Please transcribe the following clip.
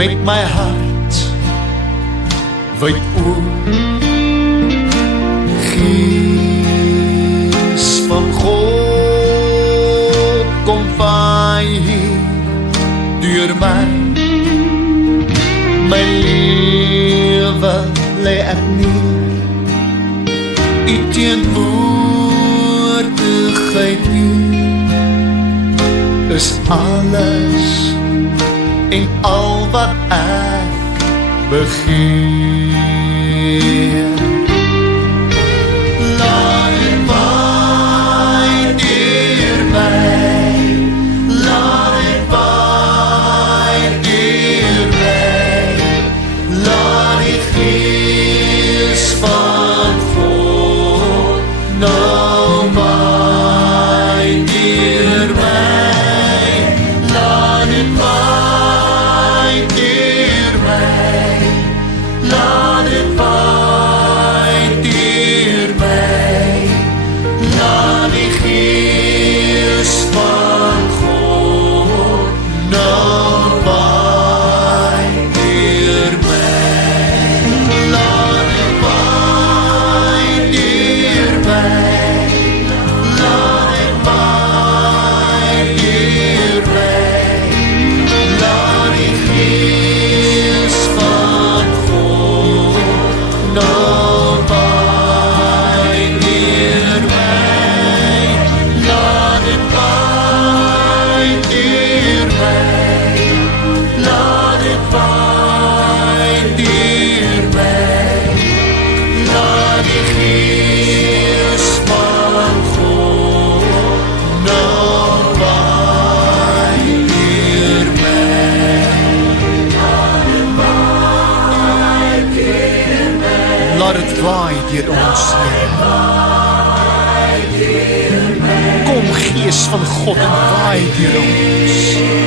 met my hart wyd oop. Gees van God, kom vaai hier deur my. My lewe lê ek neer, U teenwoordigheid hier is alles en al wat ek begeer. Laat dit waai deur my, laat dit waai deur my, laat die Gees van God nou waai deur my, laat dit waai deur my, laat dit waai deur my, laat die Gees van God nou waai deur my, laat dit waai deur my, laat dit waai deur my, laat die Gees van God nou waai deur my, laat dit waai deur my, laat dit waai deur my, laat die Gees van God nou waai deur my, laat dit waai deur ons. Kom Gees van God en waai deur ons.